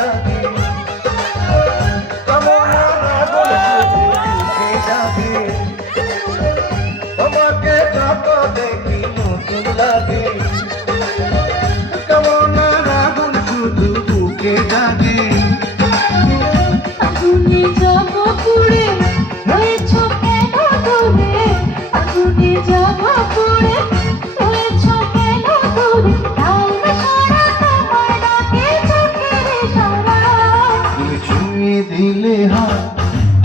লাগে তোমাকে যত দেখি নতুন লাগে কেমন আগুন শুধু বুকে জাগে আগুনে যাব পুড়ে রয়েছ কেন দূরে আগুনে যাব পুড়ে রয়েছ কেন দূরে তাই সারা তোমার ডাকে চোখের সারা তুমি ছুঁয়ে দিলে হাত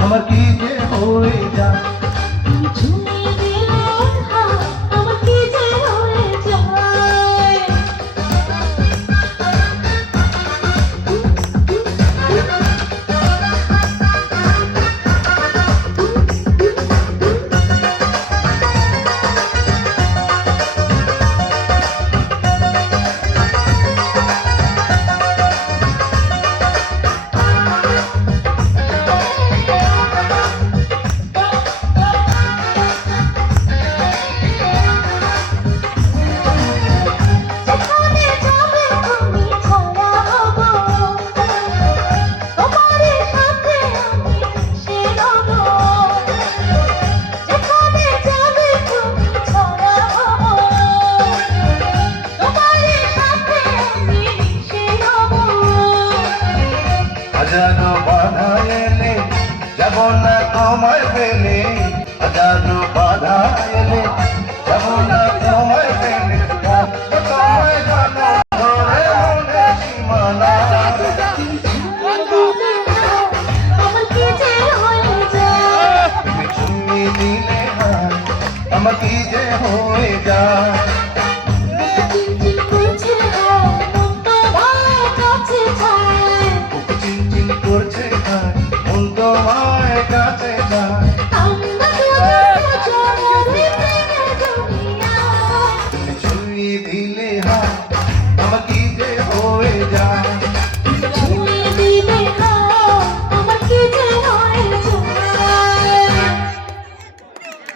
আমার কি যে হয়ে যায় তুমি ছুঁয়ে দিলে হাত আমার কি যে হয়ে যায় হাজারো বাধা এলে যাব না তোমায় পেলে হাজারো বাধা এলে যাব না তোমায়